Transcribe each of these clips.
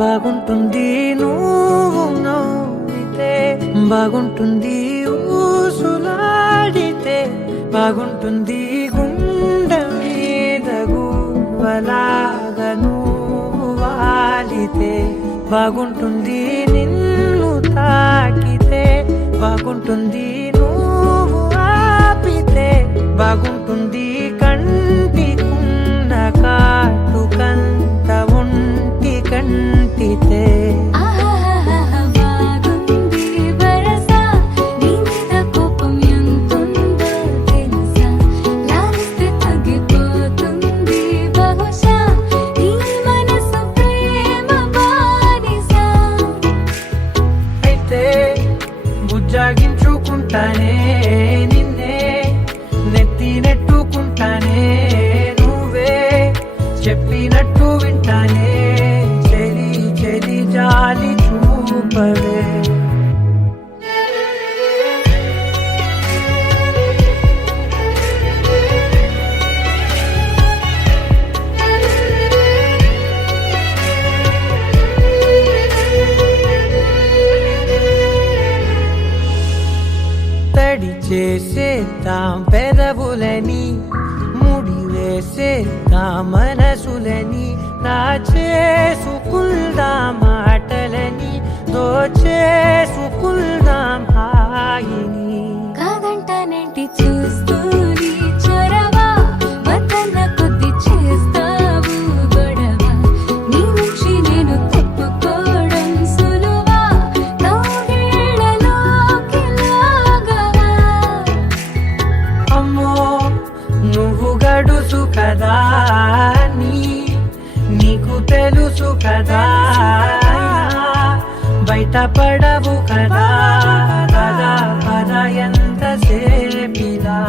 బాగుంటుంది నువ్వు నవ్వితే, బాగుంటుంది ఊసులాడితే, బాగుంటుంది గుండె మీద గువ్వలాగా నువ్వు వాలితే, బాగుంటుంది నిన్ను తాకితే, బాగుంటుంది నువ్వు ఆపితే, బాగుంటుంది కంటికున్న కాటుకంత ఒంటి కంటితే. బుజ్జాగించుకుంటానే నిన్నే, నెత్తి నెట్టుకుంటానే, నువ్వే చెప్పినట్టు వింటానే, చెలి చెలి జాలి చూపవే. తడి చేసేద్దాం పెదవులని, ముడి వేసేద్దాం మనసులని, నా చేసుకుందాం మాటలని, దోచేసుకుందాం హాయిని. కాదంటానేంటి చూస్తూని చొరవా, వద్దన్న కొద్ది చేస్తావు గొడవ, నీ నుంచి నేను తప్పుకోవడం సులువా, నవ్వేళ్ళలోకి లాగవా. అమ్మో నువ్వు గడుసు కదా, నీకు తెలుసు కదా, బయట పడవు కదా, పద పద ఎంత సేపిలా.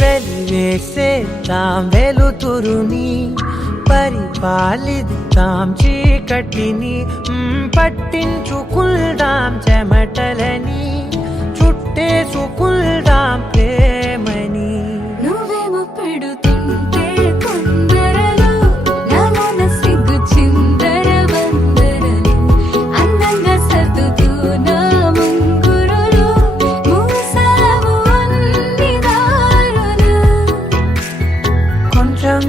వెలివేసేద్దాం వెలుతురుని, పరిపాలిద్దాం చీకటిని, పట్టించుకుందాం చెమటలని, చుట్టేసుకుందాం ప్రేమని. నువ్వేమో పెడుతుంటే కొందరలు, నాలోన సిగ్గు చిందర వందరలు, అందంగా సర్దుతూ నా ముంగురులు, మూసావు అన్ని దారులు. కొంచెం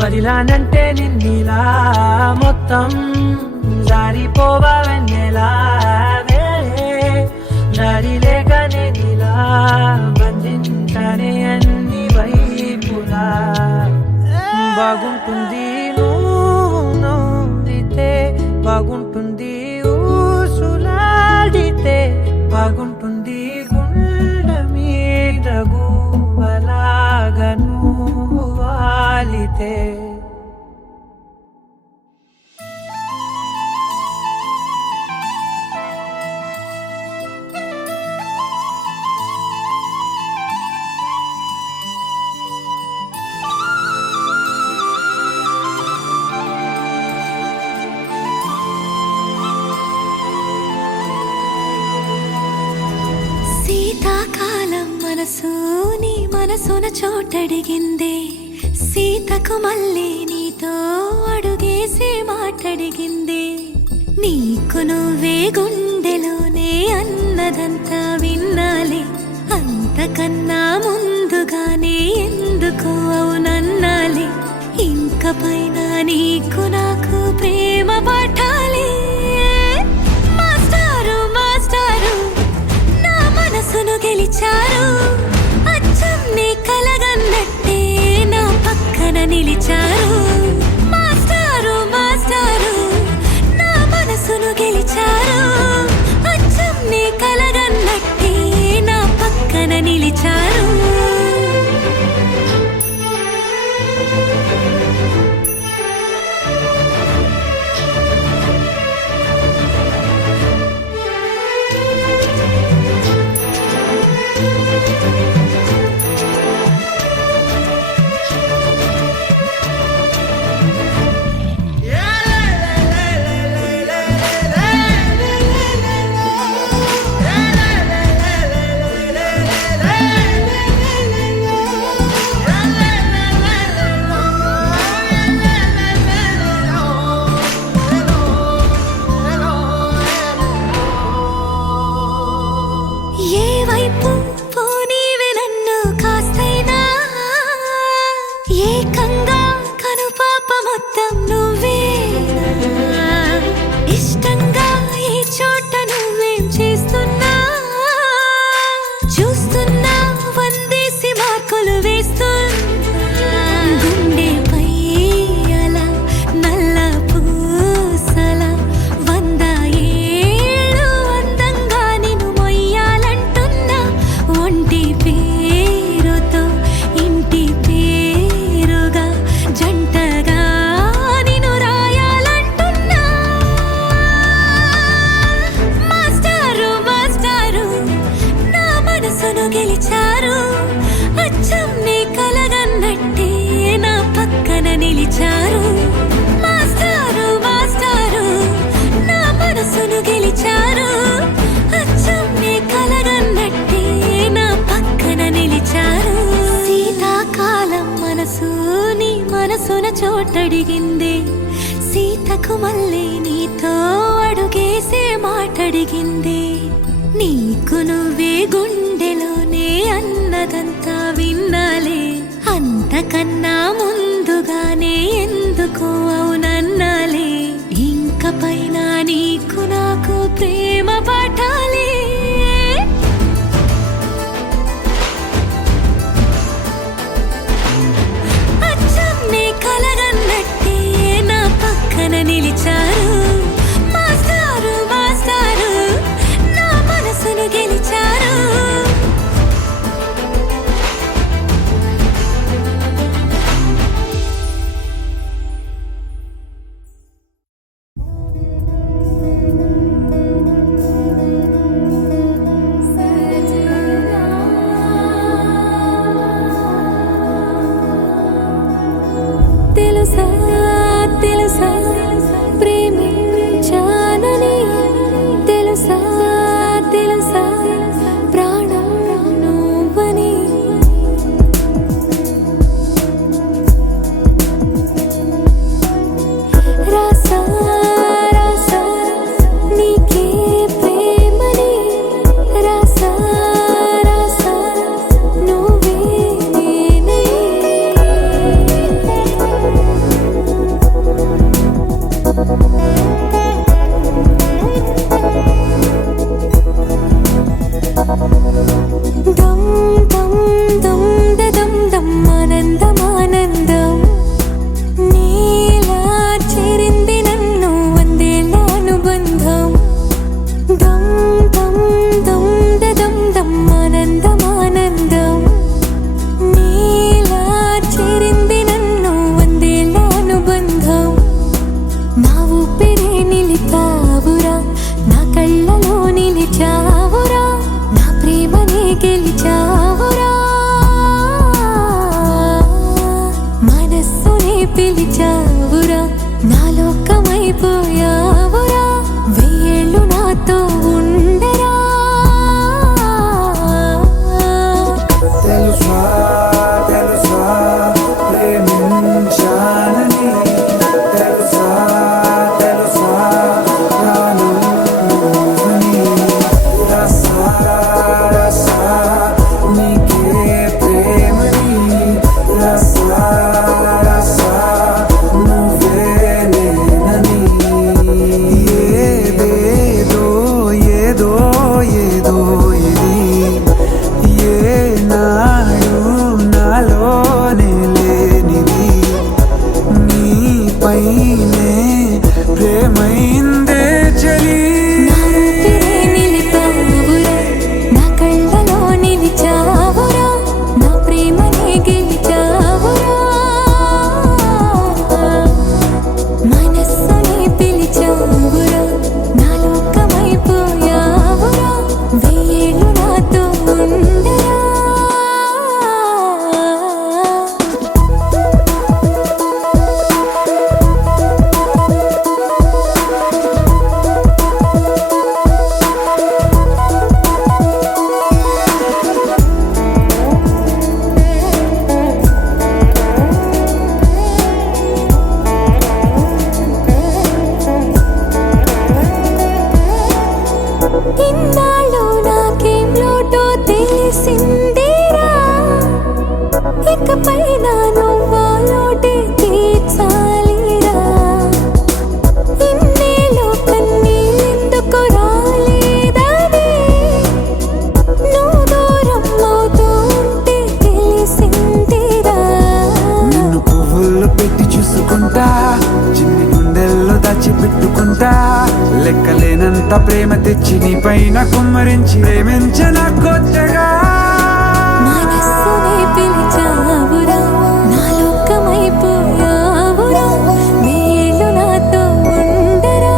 వదిలానంటే నిన్నిలా, మొత్తం జారిపోవా వెన్నెలా, దారి లేక నేనిలా బంధించనే అన్ని వైపులా. బాగుంటుంది నువ్వు నవ్వితే, బాగుంటుంది ఊసులాడితే, బాగుంటుంది గుండె మీద గువ్వలాగా నువ్వు వాలితే. శీతాకాలం మనసు నీ మనసున చోటడిగిందే, సీతకు మళ్ళీ నీతో అడుగేసి మాటడిగిందే, నీకు నువ్వే గుండెలోనే అన్నదంతా విన్నాలే, అంతకన్నా ముందుగానే ఎందుకు అవునన్నాలే, ఇంక పైన నీకు నాకు ప్రేమ పాఠాలే. మాస్టారు మాస్టారు నా మనసును గెలిచారు, అచ్చం నీ కలగన్నట్టే నా పక్కన నిలిచారు. మాస్టారు మాస్టారు నా మనసును గెలిచారు, అచ్చం నీ కలగన్నట్టే నా పక్కన నిలిచారు. Yeah! గెలిచారు అచ్చం నీ కలగన్నట్టే నా పక్కన నిలిచారు మాస్టారు మాస్టారు నా మనసును గెలిచారు అచ్చం నీ కలగన్నట్టే నా పక్కన నిలిచారు శీతాకాలం మనసు నీ మనసున చోటడిగింది సీతకు మళ్ళీ నీతో అడుగేసే మాటడిగింది నీకు నువ్వే గుండెలోనే అన్నదంతా విన్నాలే అంతకన్నా ముందుగానే ఎందుకో అవునన్నాలే ఇంక పైన నీకు నాకు ప్రేమ పాఠాలే అచ్చం నీ కలగన్నట్టే నా పక్కన నిలిచారు మాస్టారు మాస్టారు నా మనసును గెలిచారు తెలుసా తెలుసా ప్రేమించానని తెలుసా తెలుసా ప్రాణం నువ్వని రాసా రాసా నీకే ప్రేమని రాసా రాసా నువ్వే నేనై దమ్ దమ్ దమ్ దమ్ దమ్ ఆనందం ఆనందం నీలా చేరింది నన్ను వందేళ్ళ అనుబంధం దమ్ దమ్ దమ్ దమ్ దమ్ ఆనందం ఆనందం నీలా చేరింది నన్ను వందేళ్ళ అనుబంధం నా ఊపిరే నిలిపావురా నా కళ్ళలో నిలిచావురా నా ప్రేమనే గెలిచావురా మనస్సునే పిలిచావురా నా లోకమైపోయావురా వెయ్యేళ్ళు నాతో ఉండరా తెలుసా తెలుసా ప్రేమించానని తెలుసా తెలుసా ప్రాణం నువ్వని రసా రసా నీకే ప్రేమని రసా రసా నువ్వే నేనని ఏదేదో ఏదో ఏదో ఇది ఏనాడు నాలోనే లేనిది నీపైనే ప్రేమైందే చలి నా ఊపిరే నిలిపావురా నా కళ్ళలో నిలిచావురా నా ప్రేమనే గెలిచావురా మనస్సునే పిలిచావురా నా లోకమైపోయావురా వెయ్యేళ్ళు నాతో ఉండరా ఇన్నాళ్ళు నాకేం లోటో తెలిసిందిరా ఇకపై నా నువ్వా లోటే తీర్చాలిరా ఇన్నేళ్ళు కన్నీళ్ళెందుకు రాలేదని నువ్వు దూరం అవుతూ ఉంటే తెలిసిందిరా నిన్ను పువ్వుల్లో పెట్టి చూసుకుంటా చిన్ని గుండెల్లో దాచిపెట్టుకుంటా లెక్కలేనంత ప్రేమ తెచ్చి నీ పైన కుమ్మరించి ప్రేమించన కొత్తగా మనస్సునే పిలిచావురా నా లోకమైపోయావురా వేళ్ళు నాతో ఉండరా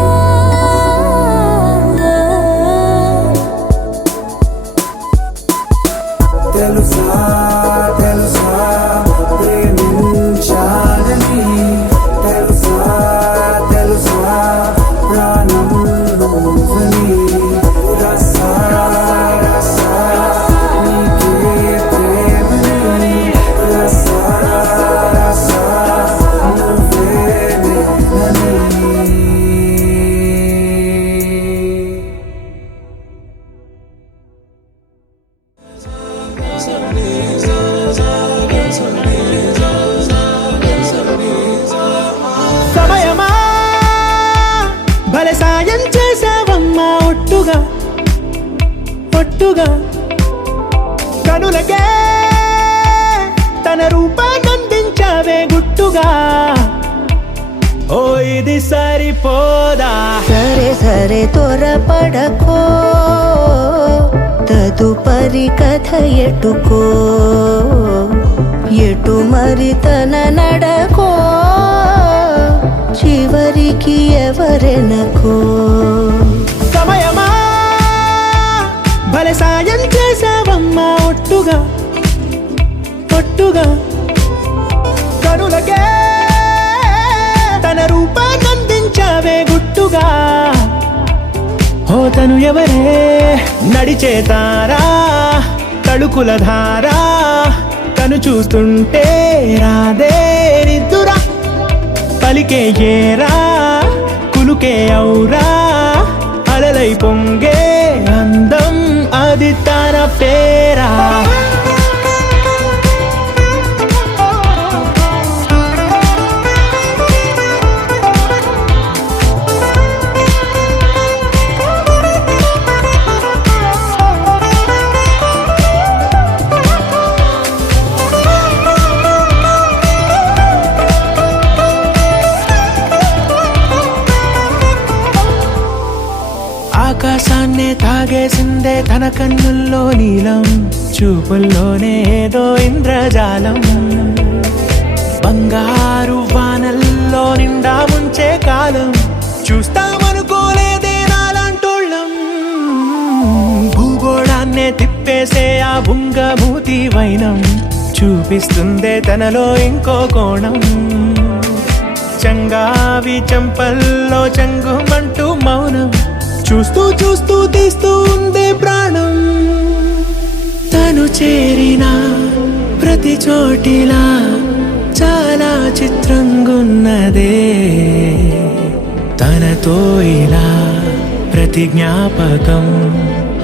తెలుసా తెలుసా ప్రేమించాలని తెలుసా తెలుసా ప్రాణం నువ్వని రసా రసా నీకే ప్రేమని రసా రసా నువ్వే నేనని. సమయమా భలే సాయం చేసావమ్మా ఒట్టుగా ఒట్టుగా కనులకే తన రూపాన్నందించావే గుట్టుగా ఓ ఇది సరిపోదా సరే సరే త్వరపడకో తదుపరి కథ ఎటుకో ఎటు మరి తన నడకో చివరికి ఎవరెనకో సమయమా భలే సాయం చేసావమ్మా ఒట్టుగా ఒట్టుగా కనులకే తన రూపాన్నందించావే గుట్టుగా ఓ తను ఎవరే నడిచే తారా తడుకుల ధారా తను చూస్తుంటే రాదే నిద్దురా పలికే ఏరా కులుకే ఔరా అలలై పొంగే అందం అది తన పేరా ఆకాశాన్నే తాగేసిందే తన కన్నుల్లో నీలం చూపుల్లోనే ఏదో ఇంద్రజాలం బంగారు వానల్లో నిండా ఉంచే కాలం చూస్తామనుకోలేదే నాలాంటోళ్ళం భూగోళాన్నే తిప్పేసే ఆ బుంగమూతి వైనం చూపిస్తుందే తనలో ఇంకో కోణం చంగావి చంపల్లో చంగుమంటూ మౌనం చూస్తూ చూస్తూ తీస్తూ ఉందే ప్రాణం తను చేరిన ప్రతి చోటిలా చాలా చిత్రంగున్నదే తనతో ఇలా ప్రతి జ్ఞాపకం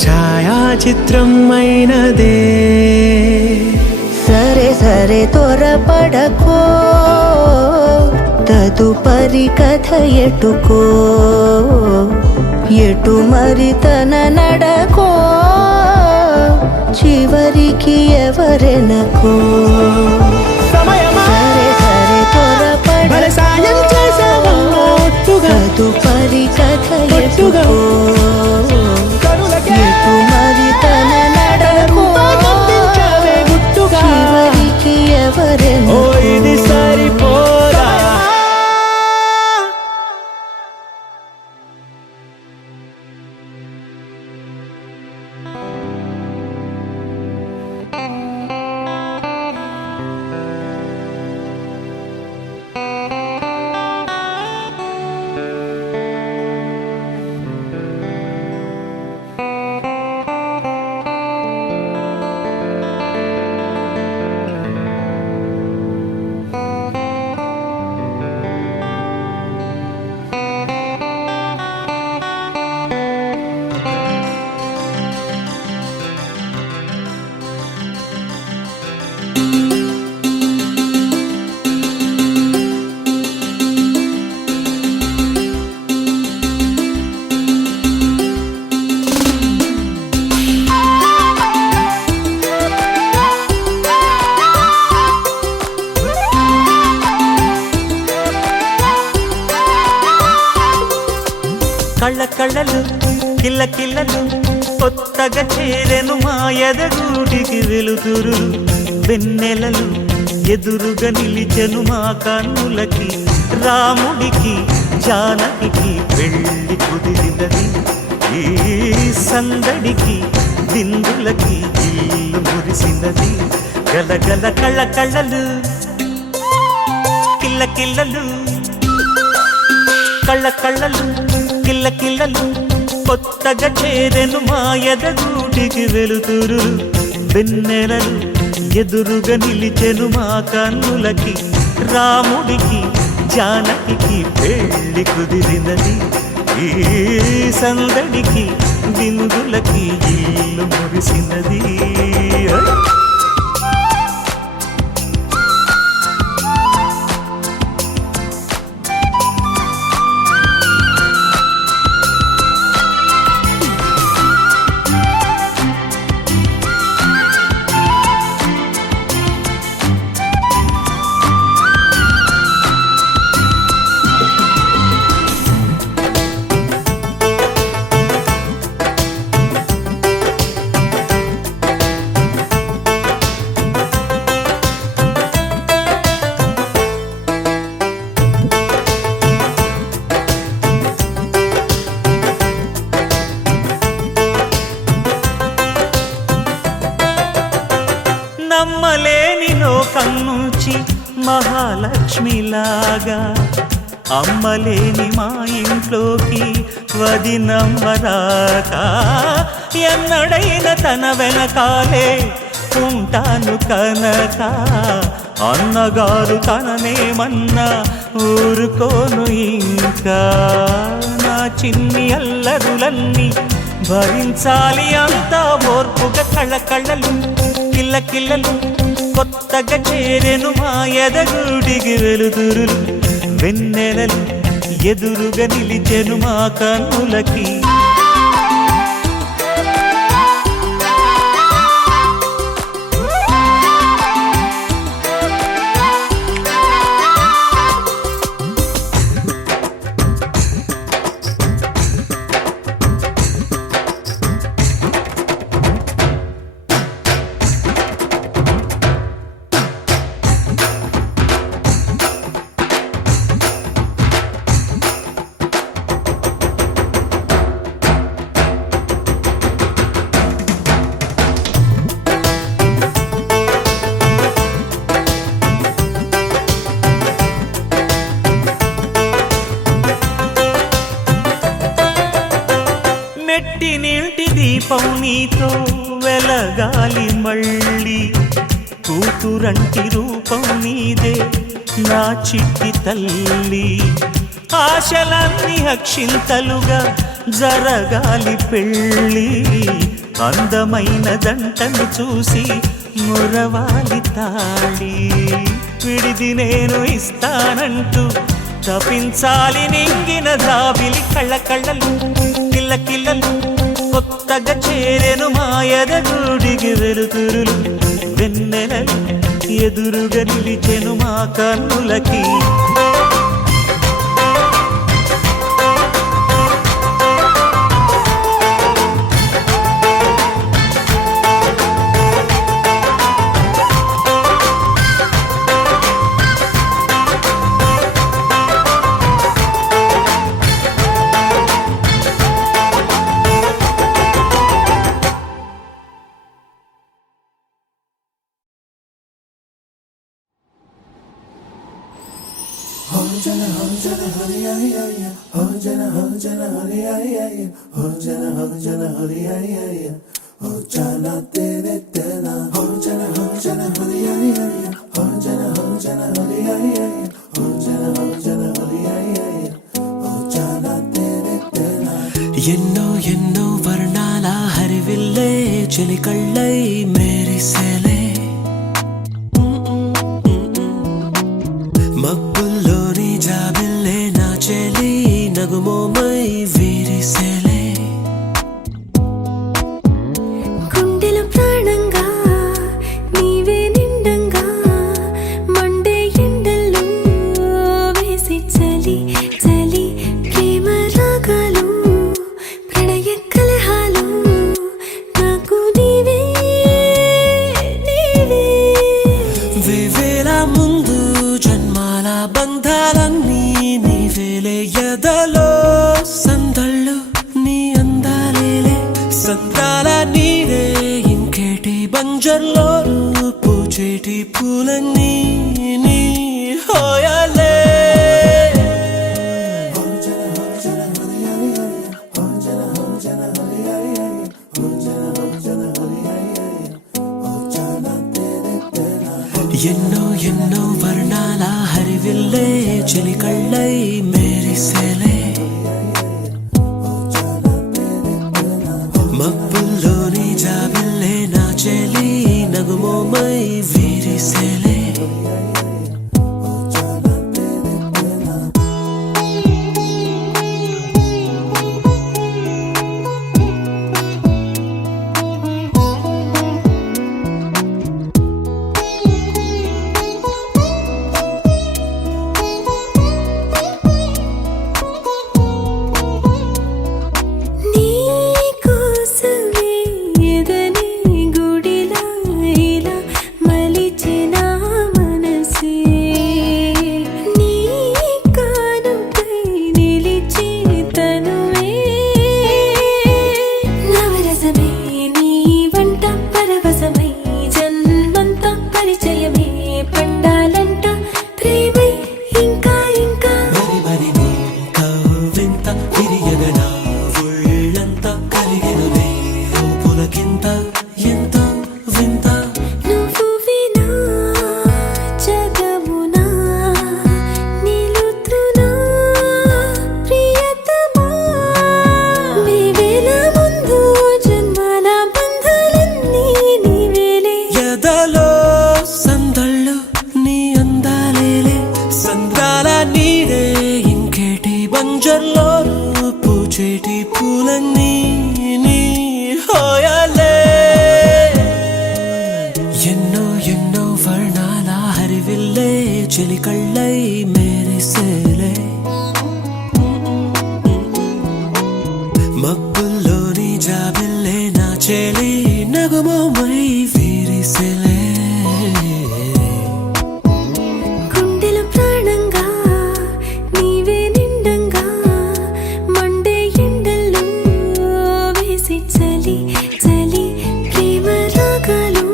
ఛాయాచిత్రం అయినదే సరే సరే త్వరపడకో తదుపరి కథ ఎటుకో ఎటు మరి తన నడకో చివరికి ఎవరెనకో సమయమా సరే సరే భలే సాయం చేసావమ్మా ఒట్టుగా తదుపరి కథ ఒట్టుగా ఎటుకో కనులకే ఎటు మరి తన నడకో రూపాన్నందించావే గుట్టుగా చివరికి ఓ ఎవరెనకో ఇది సరిపోదా కళ్ళ కళ్ళలు కిల్ల కిల్లలు కొత్తగా చేరెను మా ఎదగూటికి వెలుతురు వెన్నెలలు ఎదురుగా నిలిచెను మా కన్నులకి రాముడికి జానకి పెళ్లి కుదిరినది ఈ సందడికి విందులకి ఇల్లు మురిసినది గలగల కళ్ళ కళ్ళలు కిల్ల కిల్లలు కళ్ళ కళ్ళలు కిల్ల కిల్లలు కొత్తగా చేరెను మా ఎదగూటికి వెలుతురు వెన్నెలలు ఎదురుగా నిలిచెను మా కన్నులకి రాముడికి జానకి పెళ్లి కుదిరినది ఈ సందడికి విందులకి ఇల్లు మురిసినది నమ్మలేని లోకం నుంచి మహాలక్ష్మిలాగా అమ్మలేని మా ఇంట్లోకి వదినమ్మరాక ఎన్నడైన తన వెనకాలే ఉంటాను కనక అన్నగారు తననేమన్నా ఊరుకోను ఇంకా నా చిన్ని అల్లరులన్నీ భరించాలి అంతా ఓర్పుగా కళ్ళ కళ్ళలు కిల్ల కిల్లలు కొత్తగా చేరెను మా ఎదగూడికి వెలుతురులు వెన్నెలలు ఎదురుగా నిలిచెను మా కన్నులకి మెట్టి నీటి దీపం నీతో వెలగాలి మళ్ళీ కూతురంటి రూపం నీదే నా చిట్టి తల్లి ఆశలన్నీ అక్షింతలుగా జరగాలి పెళ్ళి అందమైన దంటను చూసి మురవాలి తాళి విడిది నేను ఇస్తానంటూ తపించాలి నింగిన జాబిలి కళ్ళ కళ్ళలు కిల్ల కిల్లలు కొత్తగా చేరెను మా ఎదగూడికి వెలుతురులు వెన్నెలలు ఎదురుగా నిలిచెను మా కన్నులకి ఎన్నో ఎన్నో వర్ణాల హరివిల్లే చెలికళ్ళై మేరిసేలే మబ్బుల్లోని జాబిల్లే నా చెలి నగుమోమై వీరిసేలే గుండెల ప్రాణంగా నీవే నిండంగా మండే ఎండల్లో వేసి చలి చలి ప్రేమ రాగాలు ప్రణయ కలహాలు నాకు నీవే పూచేటి పూలన్నీ నీ హోయాలే ఎన్నో ఎన్నో వర్ణాల హరివిల్లే చెలికళ్ళై మేరిసేలే మబ్బుల్లోని జాబిల్లే నా చెలి నగుమోమై వీరిసేలే నీ కోసమే ఎదనే గుడిలా ఇలా మలిచిన మనసే నీ కానుకై నిలిచి తనువే నవరసమే నీ వంట పరవశమై జన్మంతా పరిచయమే పండాలంట ప్రేమై ఇంకా ఇంకా మరి మరి నీ కవ్వింత తిరియగనా ఒళ్ళంతా కలిగినవే రూపులకింత ఎంత వింత నువ్వు వినా జగమునా నిలుతునా ప్రియతమా మేవేల ముందు జన్మల బంధాలన్నీ నీవేలే ఎదలో సందళ్ళు నీ అందాలేలే సంద్రాల నీరే ఇంకేటి బంజర్లో పూచేటి పూలన్నీ నీ హోయాలే ఎన్నో ఎన్నో వర్ణాల హరివిల్లే చెలికళ్ళై మేరిసేలే మబ్బుల్లోని జాబిల్లే నా చెలి నగుమోమై వీరిసేలే గుండెల ప్రాణంగా నీవే నిండంగా మండే ఎండల్లో వేసి చలి చలి ప్రేమ రాగాలు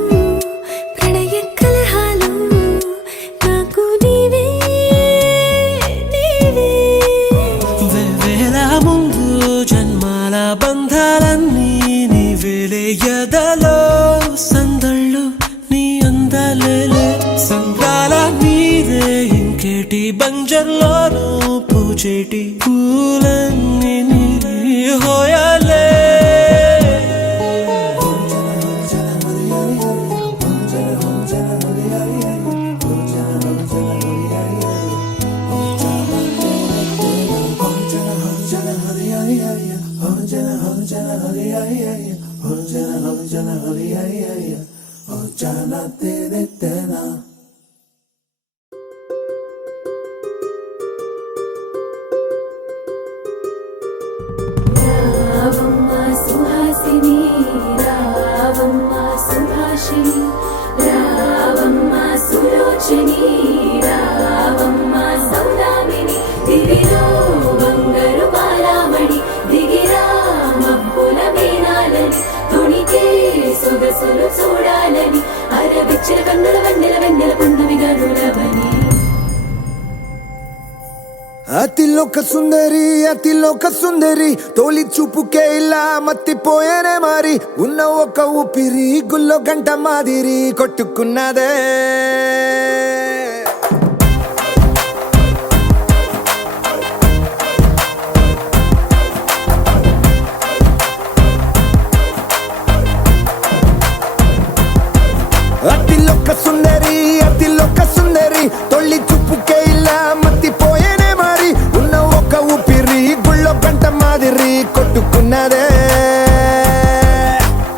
ప్రణయ కలహాలు నాకు నీవే నీవే వేవేల ముందు జన్మాల బంధాలన్నీ నీవేలే ఎదలో సందళ్ళు నీ అందాలేలే సంద్రాల నీరే ఇంకేటి బంజర్లోనూ పూచేటి పూలన్నీ నీ హోయాలే రావమ్మ సుహాసిని రావమ్మ సుభాషిణి రావమ్మ సులోచని రావమ్మ సౌదామిని దివిలో బంగారు బాలామణి దిగిరా మబ్బుల మేనాలని తొణితే సొగసులు చూడాలని అరవిచ్చిన కన్నుల వెన్నెల వెన్నెల పున్నమి గనులవని అతిలోక సుందరి తోలి చూపుకే ఇలా మత్తిపోయేనే మారి ఉన్న ఒక ఊపిరి గుల్లో గంట మాదిరి కొట్టుకున్నదే అతిలోక సుందరి తొలి చూపుకే ఇలా మత్తిపోయేనే మారి ఉన్న ఒక ఊపిరి గుళ్ళో గంట మాదిరి కొట్టుకున్నదే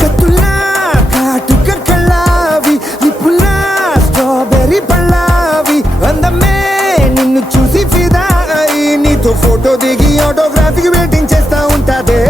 కత్తులా కాటుక కళ్ళావి నిప్పులా స్ట్రాబెర్రీ పళ్ళావి అందమే నిన్ను చూసి ఫిదా అయి నీతో ఫోటో దిగి ఆటోగ్రాఫీకి వెయిటింగ్ చేస్తా ఉంటాదే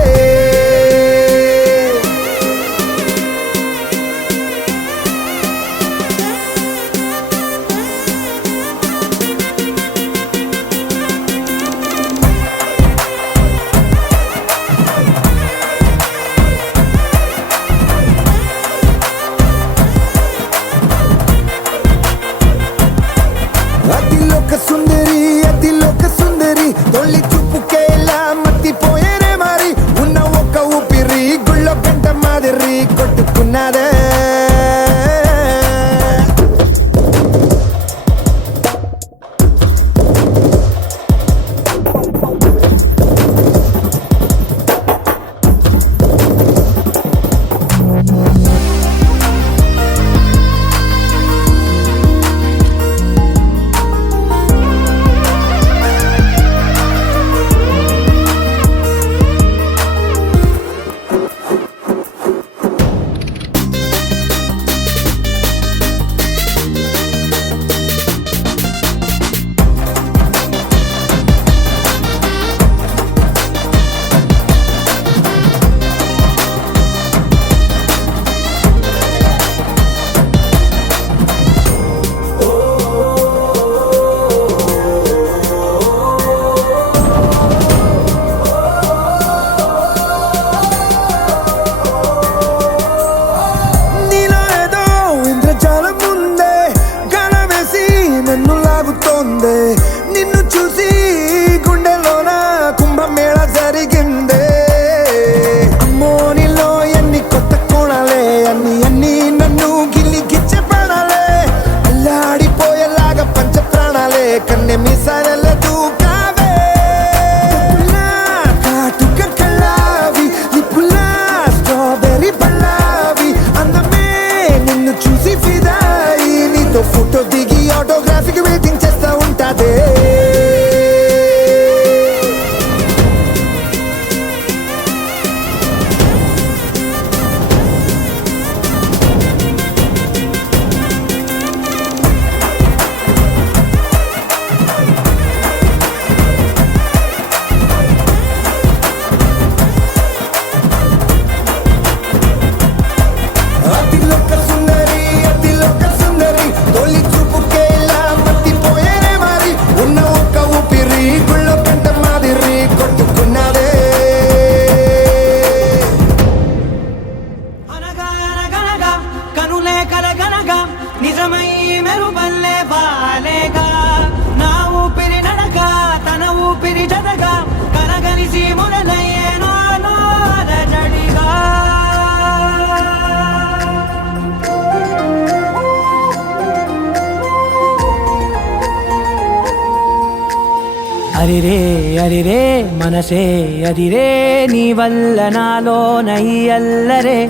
అరిరే అరిరే మనసే అదిరే నీ వల్ల నాలోన ఈ అల్లరే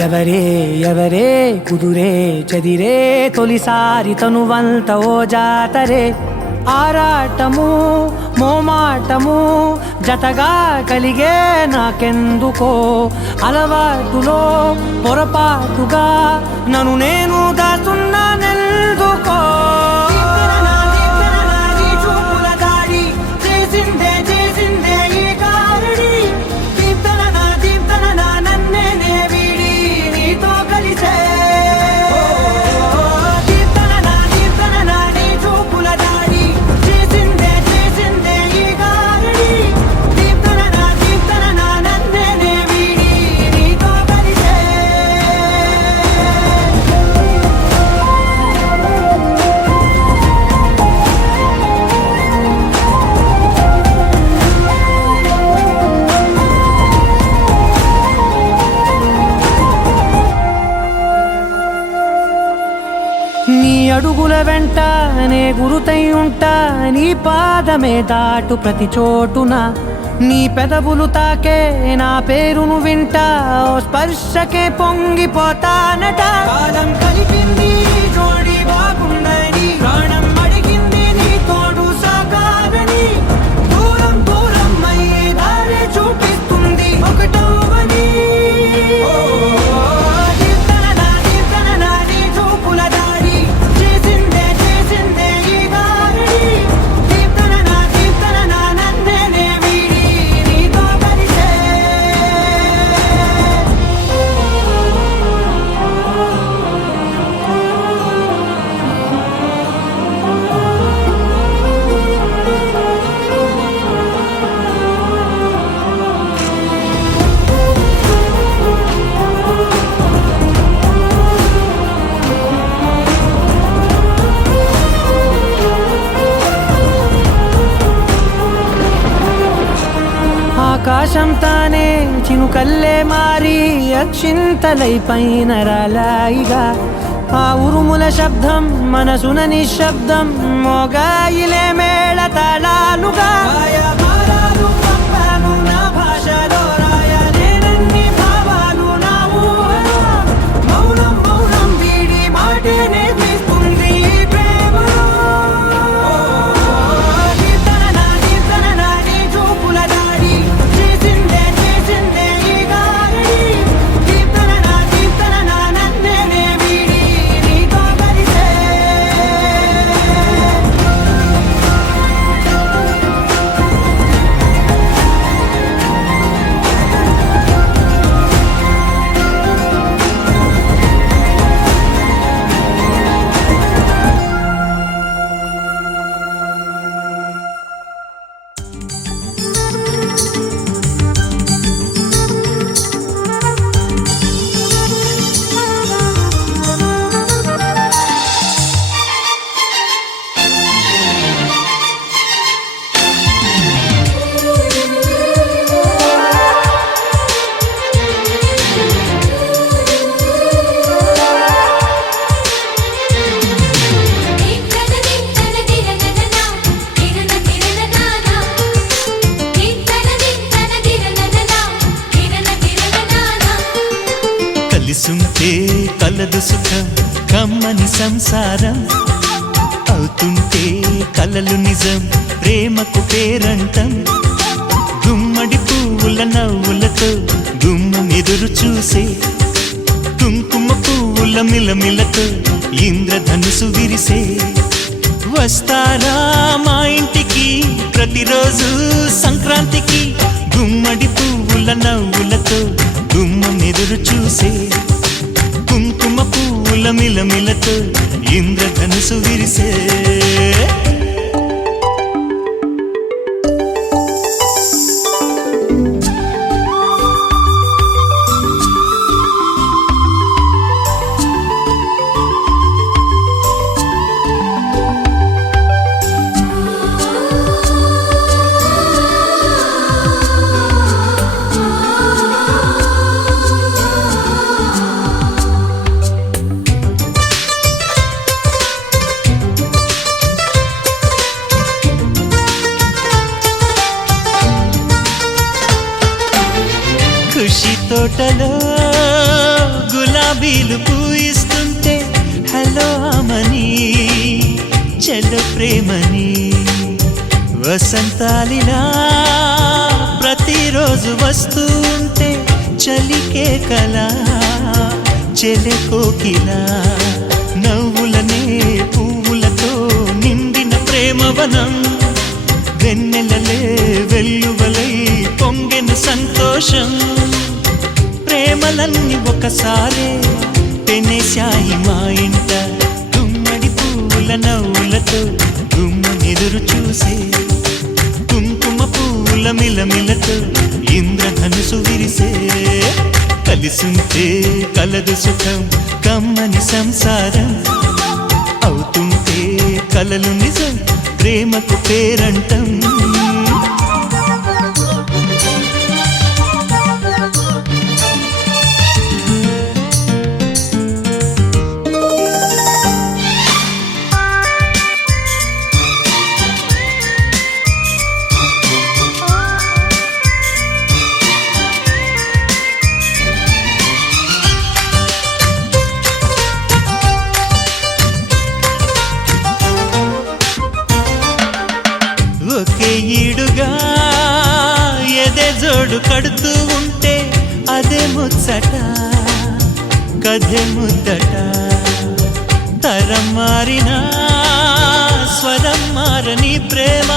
ఎవరే ఎవరే కుదురే చదిరే తొలిసారి తనువంత ఓ జాతరే ఆరాటము మోమాటము జతగా కలిగే నాకెందుకో అలవాటులో పొరపాటుగా నన్ను నేను దాచున్నానెందుకో నీ అడుగుల వెంట నే గురుతై ఉంటా నీ పాదమే దాటు ప్రతి చోటున నీ పెదవులు తాకే నా పేరును వింటా ఓ స్పర్శకే పొంగిపోతానట కాలం కలిపింది జోడి బాగుండని ప్రాణం అడిగింది నీ తోడు సాగాలని దూరం దూరం అయ్యే దారి చూపిస్తుంది ఒకటవని ఆకాశం తానే చినుకల్లే మారి అక్షింతలై పైన రాలాయిగా ఆ ఉరుముల శబ్దం మనసున నిశ్శబ్దం మోగాయిలే మేళ తాళాలుగా నా భాషలో రాయలేనన్ని భావాలు నా ఊహలో మౌనం మౌనం వీడి మాటే నేర్పిస్తుంది ప్రేమలో కలిసుంటే కలదు సుఖం కమ్మని సంసారం అవుతుంటే కలలు నిజం ప్రేమకు పేరంటం గుమ్మడి పువ్వుల నవ్వులతో గుమ్మం ఎదురు చూసే కుంకుమ పువ్వుల మిలమిలతో ఇంద్రధనుసు విరిసే వస్తారా మా ఇంటికి ప్రతిరోజు సంక్రాంతికి గుమ్మడి పువ్వుల నవ్వులతో గుమ్మం ఎదురు చూసే కుంకుమ పువ్వుల మిలమిలతో ఇంద్రధనుసు విరిసే తోటలో గులాబీలు పూయిస్తుంటే హలో అమని చెల్ల ప్రేమని వసంతాలిలా ప్రతిరోజు వస్తూ ఉంటే చలికే కలా చెలె కోకిలా నవ్వులనే పువ్వులతో నిండిన ప్రేమవనం వెన్నెలలే వెల్లువలై పొంగెను సంతోషం ప్రేమలన్నీ ఒకసారే పెనేశాయి మా ఇంట గుమ్మడి పువ్వుల నవ్వులతో గుమ్మనెదురు చూసే కుంకుమ పువ్వుల మిలమిలతో ఇంద్రధనుసు విరిసే కలిసుంటే కలదు సుఖం కమ్మని సంసారం అవుతుంటే కలలు నిజం ప్రేమకు పేరంటం ఒకే ఈడుగా ఎదే జోడు కడుతూ ఉంటే అదే ముచ్చట కథే ముద్దట తరం మారినా స్వరం మారని ప్రేమ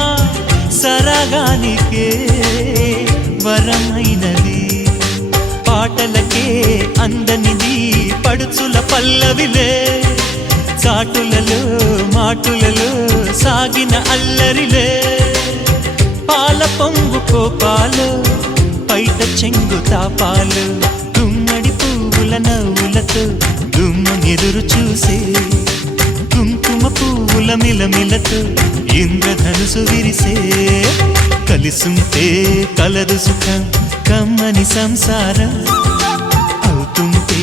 సరగానికే వరమైనది పాటలకే అందనిది పడుచుల పల్లవిలే చాటులలో మాటులలో సాగిన అల్లరిలే పాల పొంగు కోపాలు పైట చెంగు తాపాలు గుమ్మడి పువ్వుల నవ్వులతో గుమ్మనెదురు చూసే కుంకుమ పువ్వుల మిలమిలతో ఇంద్రధనుసు విరిసే కలిసుంటే కలదు సుఖం కమ్మని సంసారం అవుతుంటే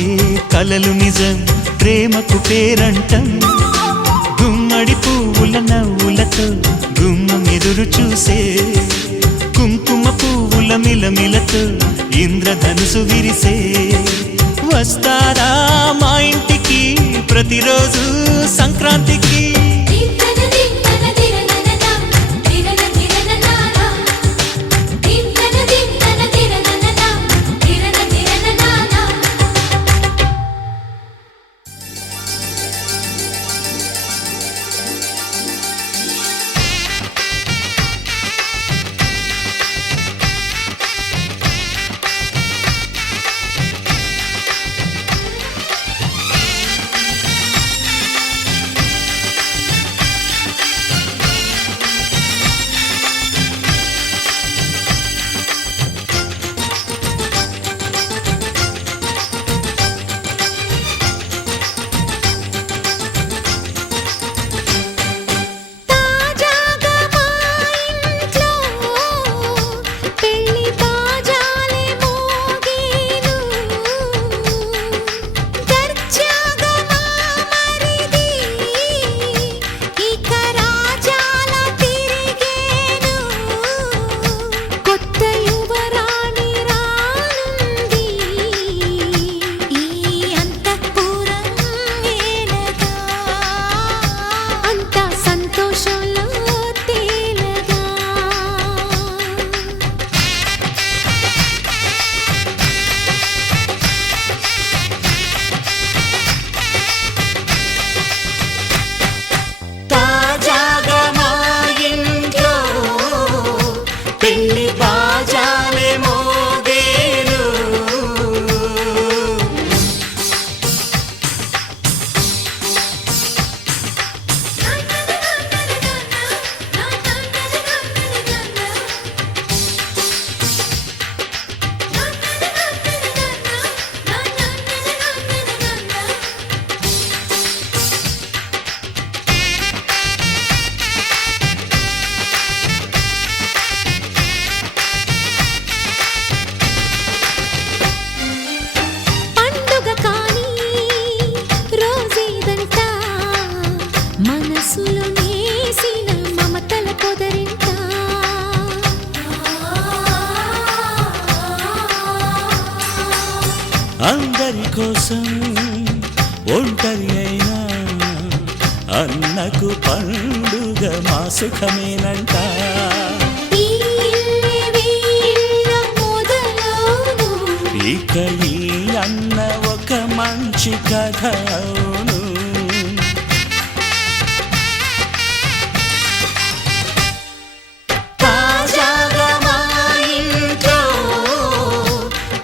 కలలు నిజం ప్రేమకు పేరంటం గుమ్మడి పువ్వుల నవ్వులతో గుమ్మం ఎదురు చూసే కుంకుమ పువ్వుల మిలమిలతో ఇంద్రధనుసు విరిసే వస్తారా మా ఇంటికి ప్రతిరోజు సంక్రాంతికి అందరి కోసం ఒంటరి అయినా అన్నకు పండుగ మా సుఖమేనంట. ఈ ఇల్లే వీళ్ళ మొదలవును. ఇక ఈ అన్న ఒక మంచి కథ అవును. తాజాగా మా ఇంట్లో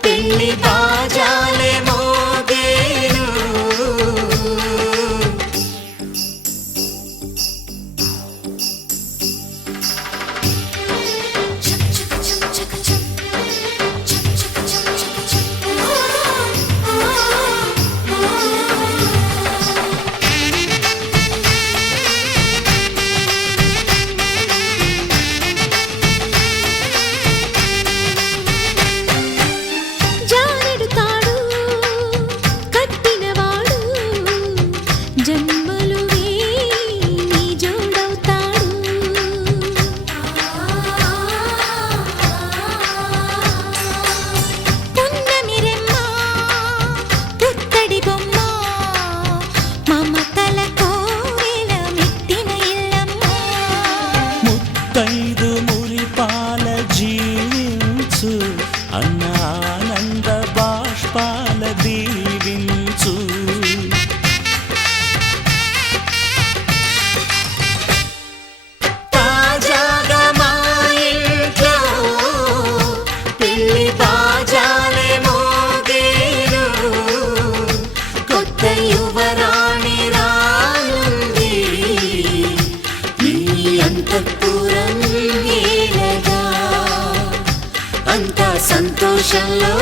పెళ్లి బాజాలే మోగేను. చక్ చక్ చక్ చక్ చక్. చక్ చక్ చక్ చక్ చక్. జానెడు తాడు కట్టినవాడు జన్మలు నీ జోడవుతాడు. పున్నమిరెమ్మ పుత్తడి బొమ్మ మమతల కోవెల మెట్టిన ఇల్లమ్మ. ముత్తైదు మురిపాల జీవించు అన్న ఆనంద బాష్పాల దీవించు. తాజాగా మా ఇంట్లో పెళ్లి బాజాలే మోగేను. కొత్త యువరాణి రానుంది ఈ అంతఃపురం ఏలగా. అంతా సంతోషంలో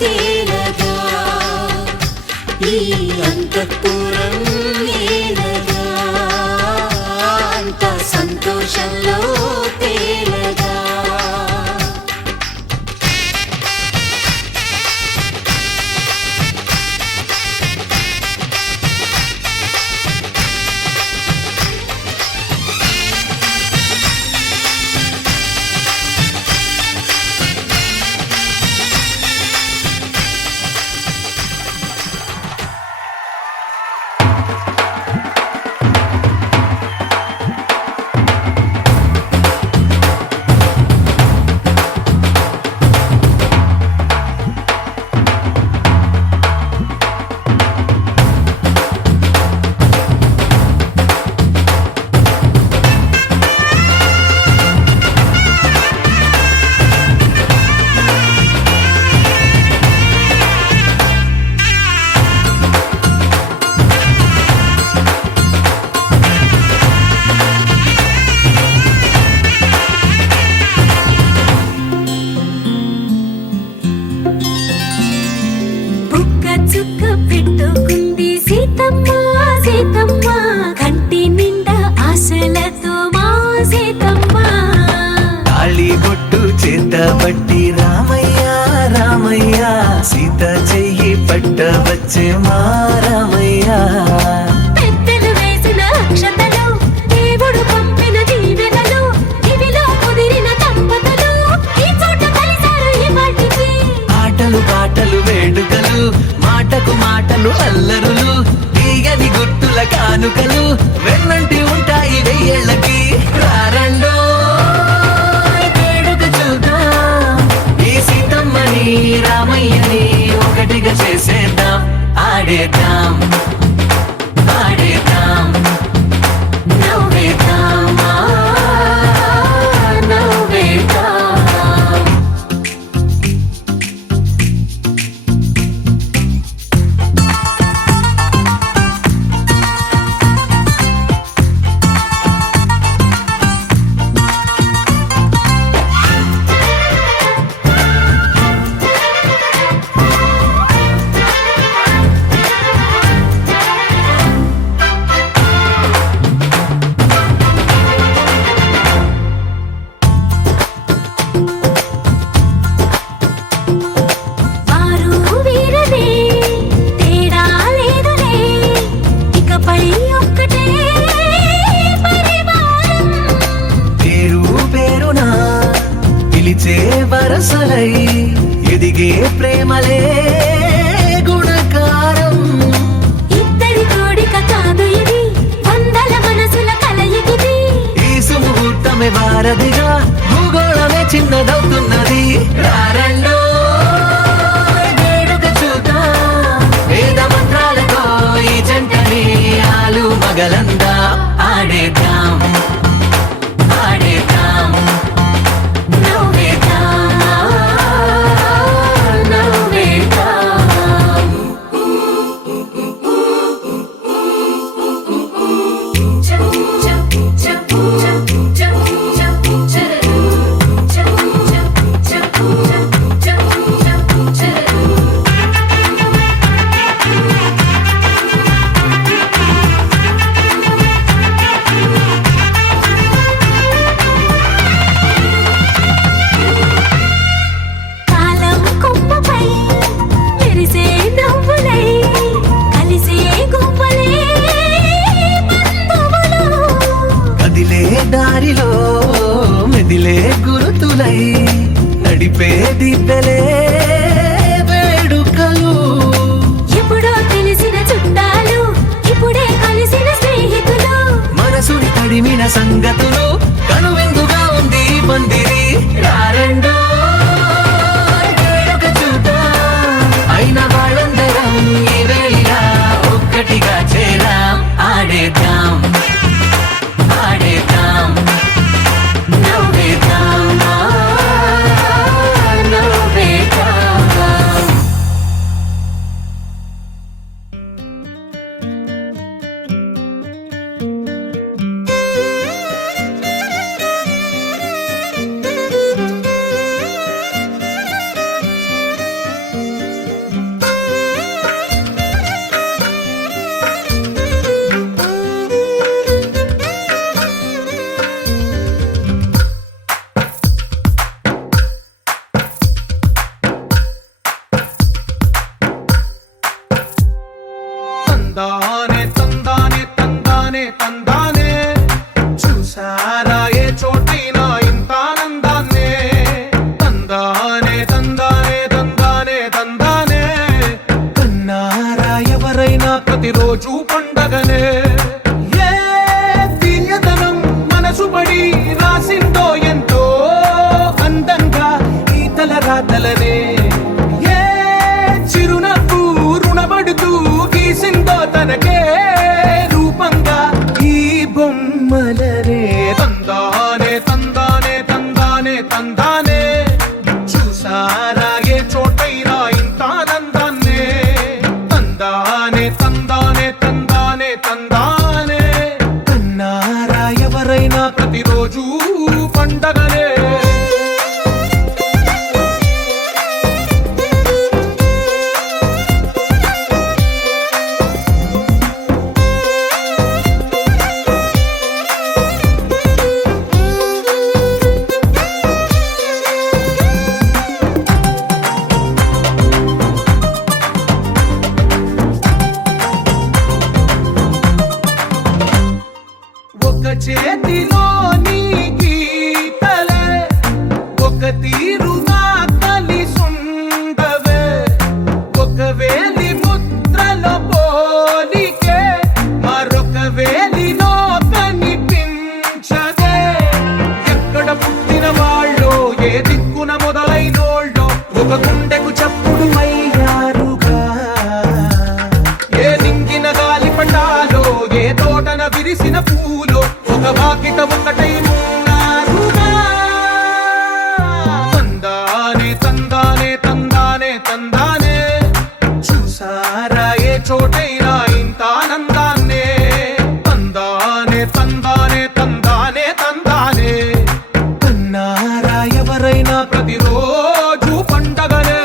తేలగా ఈ అంతఃపురం ఏలగా. అంతా సంతోషంలో తేలగా. బుక్క చుక్క పెట్టుకుంది సీతమ్మ సీతమ్మ. కంటి నిండా ఆశలతో మా సీతమ్మ. తాళి బొట్టు చేతబట్టి రామయ్య రామయ్య సీత చెయ్యి పట్ట వచ్చే మా రామయ్య. పెద్దలు వేసిన అక్షతలు దేవుడు పంపిన దీవెనలు ఇవిలో కుదిరిన దంపతులు ఈ చోట కలిసారు ఈ వాటికి. ఆటలు పాటలు వేడుకలు మాటకు మాటలు అల్లరులు తీయని గుర్తుల కానుకలు వెన్నంటి ఉంటాయి వెయ్యేళ్ళకి. రారండో వేడుక చూద్దాం ఈ సీతమ్మని రామయ్యని ఒకటిగా చేసేద్దాం. ఆడేద్దాం ఆడేద్దాం నవ్వేద్దాం నవ్వేద్దాం. వరసలై ఎదిగే ప్రేమలే గుణ వారధిగా భూగోళమే చిన్నదవుతున్నది. రారండో వేడుక చూద్దాం, వేద మంత్రాలతో ఈ జంటని ఆలు మగలందా ఆడేద్దాం ఆడేద్దాం నవ్వేద్దాం నవ్వేద్దాం. కాలం కొమ్మపై మెరిసే నవ్వులై కలిసే గువ్వలే బంధువులు. కదిలే దారిలో మెదిలే గురుతులై నడిపే దిబ్బెలే వేడుకలు. ఎప్పుడో తెలిసిన చుట్టాలు ఇప్పుడే కలిసిన స్నేహితులు. మనసుని తడిమిన సంగతులు కనువిందుగా ఉంది ఈ పందిరి. రారండో వేడుక చూద్దాం, అయిన వాళ్ళందరం ఈ వేళ ఒక్కటిగా చేరాం. ఆడేద్దాం ఆడేద్దాం నవ్వేద్దాం నవ్వేద్దాం. తందానే తందానే తందానే తందానే చూసారా ఏ చోటైనా ఇంత ఆనందాన్నే. తందానే తందానే తందానే తందానే కన్నారా ఎవరైనా ప్రతిరోజు పండగనే. ఏ తీయదనం మనసు పడి రాసిందో ఎంతో అందంగా ఈ తలరాతలనే. ఏ చిరునవ్వు రుణపడుతూ గీసిందో తనకే రూపంగా ఈ బొమ్మలనే. తందానే తందానే తందానే తందానే చూసారా ఏ చోటైనా ఇంత ఆనందాన్నే. తందానే తందానే తందానే తందానే కన్నారా ఎవరైనా ప్రతిరోజు పండగనే. ఒక చేతిలో నీ గీతలే ఒక తీరుగా కలిసుండవే. ఒక వేలి ముద్రలో పోలికే మరొక వేలిలో కనిపించదే. ఎక్కడ పుట్టిన వాళ్ళో ఏ దిక్కున మొదలైనోళ్ళో ఒక గుండెకు చప్పుడు అయ్యారుగా. ఏ నింగిన గాలి పటాలో ఏ తోటన విరిసిన పూలో ఒక వాకిట ఒకటై ఉన్నారుగా. తందానే తందానే తందానే తందానే చూసారా ఏ చోటైనా ఇంత ఆనందాన్నే. తందానే తందానే తందానే తందానే కన్నారా ఎవరైనా ప్రతిరోజు పండగనే.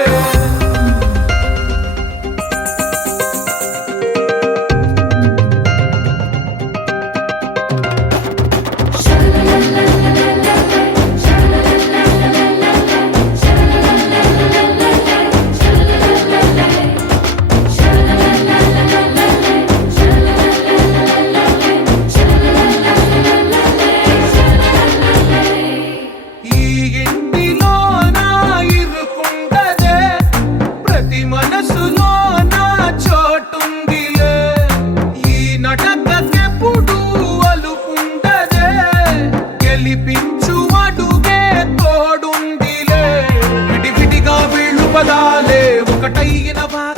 ఒకటైన భాగ